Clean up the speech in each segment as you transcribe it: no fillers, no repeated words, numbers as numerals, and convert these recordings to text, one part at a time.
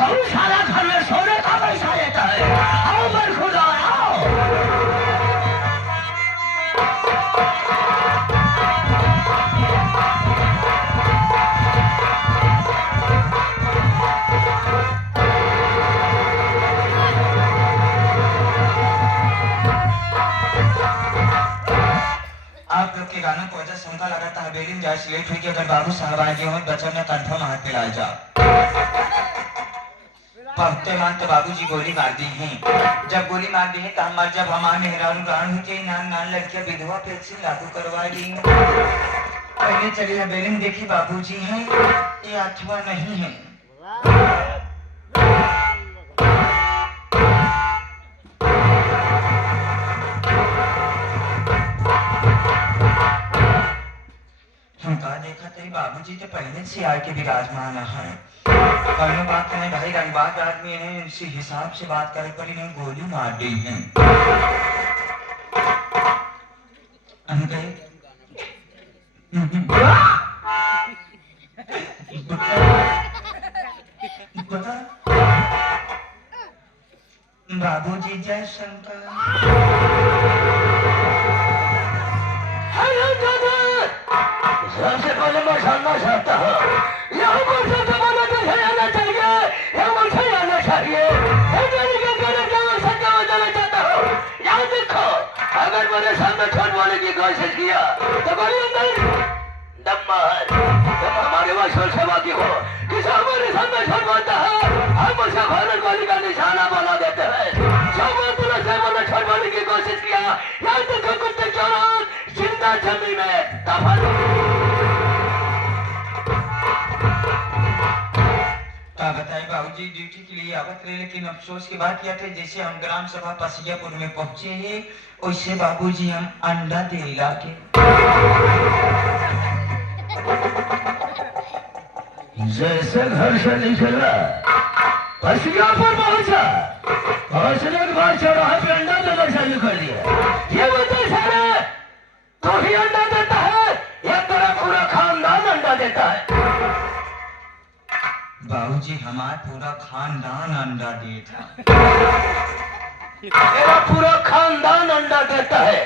कौन सारा घर में सोने का पैसा लेता है? आओ मर खुदा आओ। आप लोग के गानों को वजह शंका लगाता है बेलिन जाए लेट हुई कि अगर बाबू साहब आए हो बच्चों ने कंफर्म हाथ पिला जा पहुंचते मानते बाबूजी गोली मार दी है। जब गोली मार दी है तो हमारे जब हमारे मेहरारू गान हुई थी नान नान लड़कियां विधवा पेंशन लागू करवा दी। पहले चलिए बेलिन देखी बाबूजी हैं ये अथवा नहीं है। देखा तेरी बाबूजी तो पहले से आए के विराजमान है। कल बात नहीं भाई रंगबाज आदमी है इसी हिसाब से बात करे पड़ी नहीं गोली मार दी है। बाबूजी जय शंकर। सबसे पहले मैं जानना चाहता हूँ यहाँ मुझसे जमाना तो आना चाहिए या मुझे आना चाहिए जाना चाहता हूँ। यहाँ देखो अगर मैंने सामने छोड़ बोलने की कोशिश किया तो बोलिए नहीं दम्मार तुम हमारे वसूल से बाकी हो किसी हमारे सामने छोड़ बोलता है हम उसे भारत वाली का निशाना बना देते हैं। मैंने छोड़ बोलने की कोशिश किया यहाँ देखो कुत्ते चौरान जिंदा जमी में दफन। बताइए बाबूजी ड्यूटी के लिए आवत रहे लेकिन अफसोस की बात यह थे जैसे हम ग्राम सभा पसियापुर में पहुंचे हैं वैसे बाबूजी हम अंडा दे के जैसे घर से निकला पसियापुर पहुंचा पहुंचने के बाद चौराहे पे अंडा देना चालू कर दिया। ये बता सारे तो ही अंडा देता है या तेरा पूरा खानदान अंडा देता है? बाबूजी हमारा पूरा खानदान अंडा देता। तेरा पूरा खानदान अंडा देता है।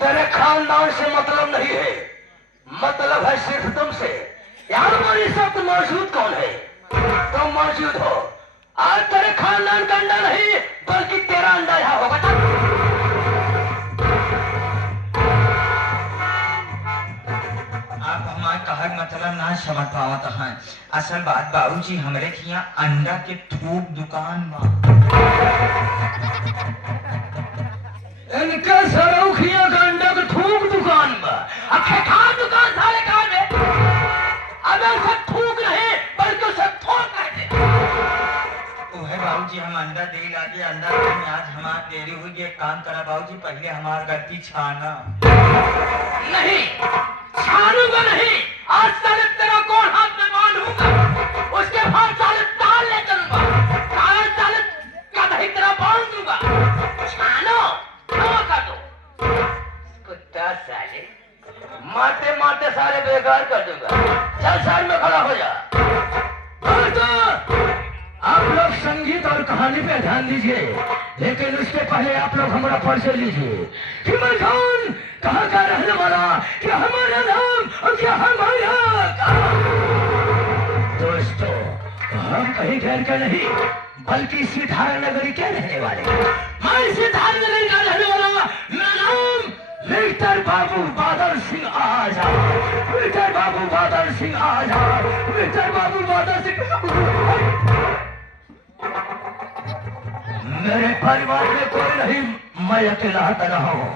तेरे खानदान से मतलब नहीं है मतलब है सिर्फ तुमसे। यार हमारी सब मौजूद कौन है? तुम मौजूद हो आज तेरे खानदान का अंडा नहीं बल्कि तेरा अंडा यहाँ होगा। आप हमारे कहर मतलब ना समझ पावत है। असल बात बाबूजी हमरे के यहाँ अंडा के थोक दुकान बा। इनका सरौखिया का अंडा के थोक दुकान बा। खेखार दुकान सारे कहा है अगर सब थूक नहीं बल्कि उसे थोक कहते। तो है बाबूजी हम अंडा दे लागे अंडा में आज हमारी देरी हुई है। काम करा बाबूजी पहले हमारा गलती छाना नहीं छानूंगा नहीं आज साले तेरा कौन हाथ में बांधूंगा उसके बाद साले ताल ले चलूंगा कान साले कहीं तेरा बांध दूंगा छानो कर दो कुत्ता साले मारते मारते सारे बेकार कर दूंगा। चल साइड में खड़ा हो जा। आप लोग संगीत और कहानी पे ध्यान दीजिए लेकिन उसके पहले आप लोग हमारा परिचय लीजिए। हिमर खान कहाँ का रहने वाला क्या हमारा नाम और क्या हमारा दोस्तों हम कहीं गैर के नहीं बल्कि सिद्धार्थ नगरी के रहने वाले। मैं सिद्धार्थ नगरी का रहने वाला मेरा नाम मिस्टर बाबू बादल सिंह आजाद। मिस्टर बाबू बादल सिंह आजाद। मिस्टर बाबू बादल सिंह। मेरे परिवार में कोई नहीं मैं अकेला रहा हूँ।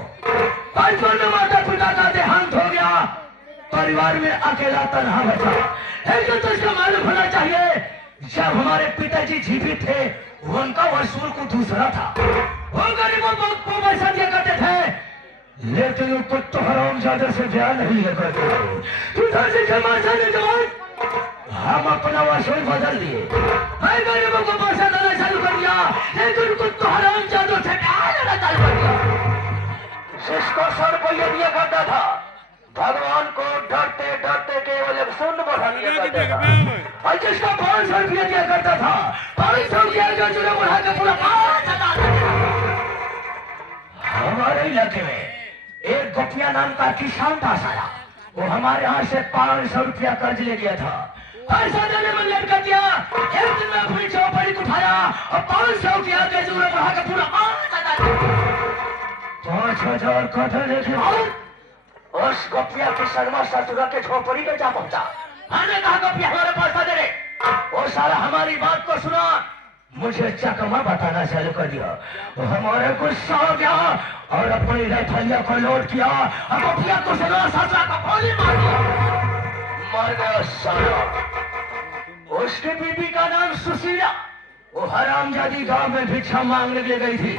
बचपन में माता पिता का देहांत हो गया परिवार में अकेला तनहा बचा। लेकिन तो इसका मालूम होना चाहिए जब हमारे पिताजी जीवित थे उनका वसूल को दूसरा था। वो गरीबों को पैसा दिया करते थे लेकिन उनको तो हरामजादे से ब्याह नहीं लिया करते थे। पिताजी के मार जाने के बाद हम अपना वसूल बदल दिए। मैं गरीबों को पैसा देना चालू कर दिया लेकिन उनको तो हरामजादों से ब्याह लेना चालू कर दिया। जिसको 100 रुपये दिया करता था भगवान को डरते डरते केवल एक सुन बढ़ा दिया करता था, और जिसका 500 रुपया दिया करता था 500 रुपया जो चूल्हा बढ़ा के पूरा 5,000 हमारे इलाके में एक गोपिया नाम का किसान दास आया। वो हमारे यहाँ से 500 रुपया कर्ज ले गया था। पैसा देने में लेट कर दिया, एक दिन में अपनी चौपड़ी उठाया और 500 रुपया के चूल्हा बढ़ा के पूरा 5,000 कठे लेके उस गोपिया की शर्मा ससुरा के झोपड़ी में जा पहुंचा। मैंने कहा गोपिया हमारे पैसा दे रहे। वो सारा हमारी बात को सुना, मुझे चकमा बताना चालू कर दिया। वो हमारे गुस्सा हो गया और अपनी राइफलिया को लोड किया और गोपिया को शर्मा ससुरा को गोली मार दिया। मर गया साला। उसकी बीबी का नाम सुशीला। वो हरामजादी गांव में भिक्षा मांगने ले गई थी।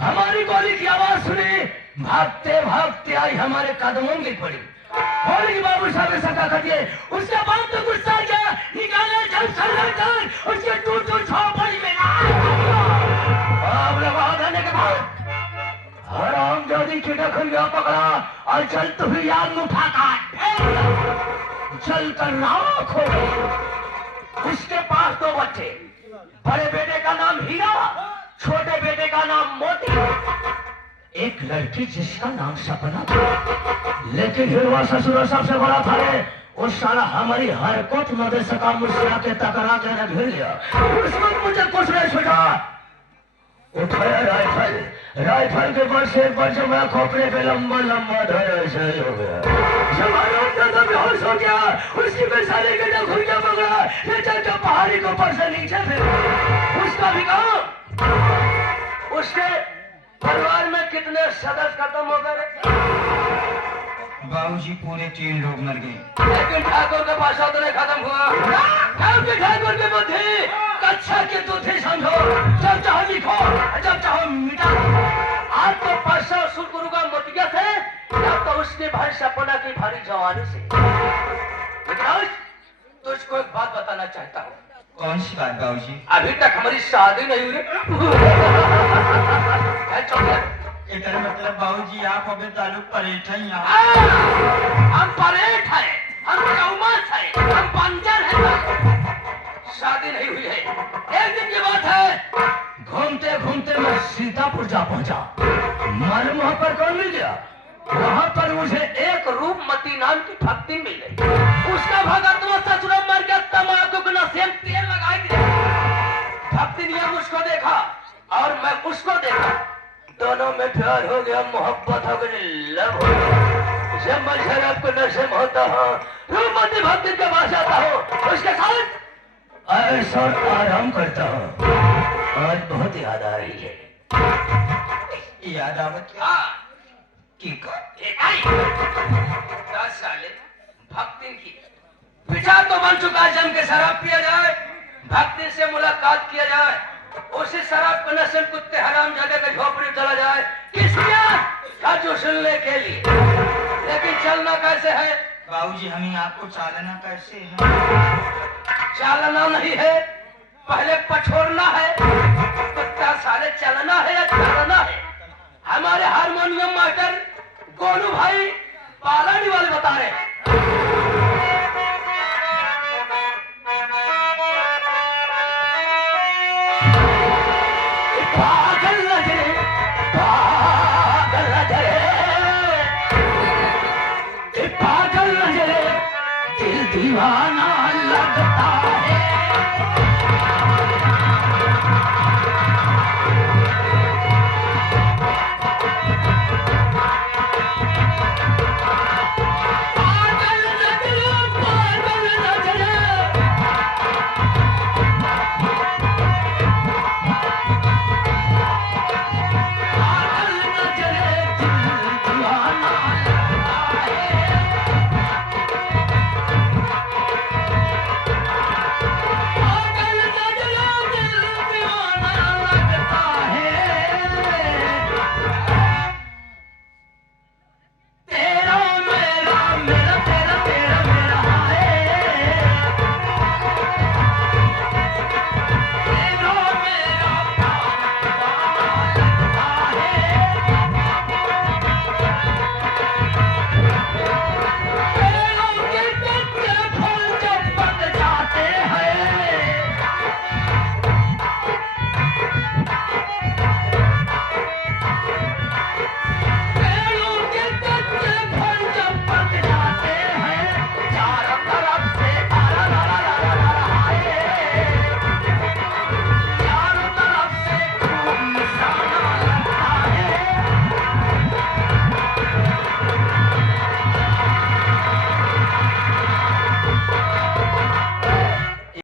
हमारी गोली की आवाज सुनी, भागते भागते आई हमारे कदमों में पड़ी। बोली बाबू साहब ने सका कर दिए। उसके बाद तो गुस्सा गया, निकाले जब चल उसके टूट झोपड़ी में देने के बाद हरामजादी की डखरिया पकड़ा और चलते हुए आग में उठा चल कर राख हो गई। उसके पास 2 बच्चे, बड़े बेटे का नाम हीरा, छोटे बेटे का नाम मोती, एक लड़की जिसका नाम सपना था। लेकिन हिरवा ससुर सबसे बड़ा था रे, उस साला हमारी हरकत न दे सका, मुझसे आके टकरा के न घेर लिया। उस वक्त मुझे कुछ नहीं छूटा। उठाया राइफल के बल से एक बार जब मैं खोपड़े पे लंबा लंबा धरा ऐसे हो गया। जब आराम बेहोश हो गया, उसकी बेसाले के जब घुइया पकड़ा, ले चल पहाड़ी को ऊपर से नीचे फिर उसका भी गाँव। उसके परिवार में कितने सदस्य खत्म हो गए? बाबूजी पूरे 3 लोग मर गए। लेकिन ठाकुर का पासा तो नहीं खत्म हुआ। ठाकुर की बुद्धि कच्छा की बुद्धि समझो, जब चाहो लिखो जब चाहो मिटा। आज तो पासा सुरगुरु का मोतिया थे, जब तो उसके भाई सपना की भारी जवानी से। लेकिन आज तुझको एक बात बताना चाहता हूँ। कौन सी बात बाबूजी? अभी तक हमारी शादी नहीं हुई। इतना मतलब बाबूजी आप अभी तालुक परेठ हैं यहाँ? हम परेठ है, हम चौमस है, हम बंजर है। शादी नहीं हुई है। एक दिन की बात है, घूमते घूमते मैं सीतापुर जा पहुंचा। मालूम वहां पर कौन मिल गया? वहां पर मुझे एक रूपमती नाम की भक्ति मिल गई। उसका भगत वो ससुरा मर गया, तमाकू के नशे में तेल लगाई दिया। भक्ति ने मुझको देखा और मैं उसको देखा, दोनों में प्यार हो गया, मोहब्बत हो गई, लव हो गया। जब मैं शराब के नशे में होता हूँ, रूपमती भक्ति के पास जाता हूँ, उसके साथ ऐसा आराम करता हूँ। आज बहुत याद आ रही है। याद आवत की 10 साले भक्ति की विचार तो बन चुका है, जम के शराब पिया जाए, भक्ति से मुलाकात किया जाए, उसी शराब के नशे में कुत्ते हराम जगह के झोपड़ी चला जाए, किस लिए? जो सुनने के लिए। लेकिन चलना कैसे है बाबूजी? हमें आपको चालना कैसे है? चालना नहीं है, पहले पछोड़ना है। कुत्ता साले चलना है या चालना है? हमारे हारमोनियम मास्टर गोलू भाई पालानी वाले बता रहे हैं।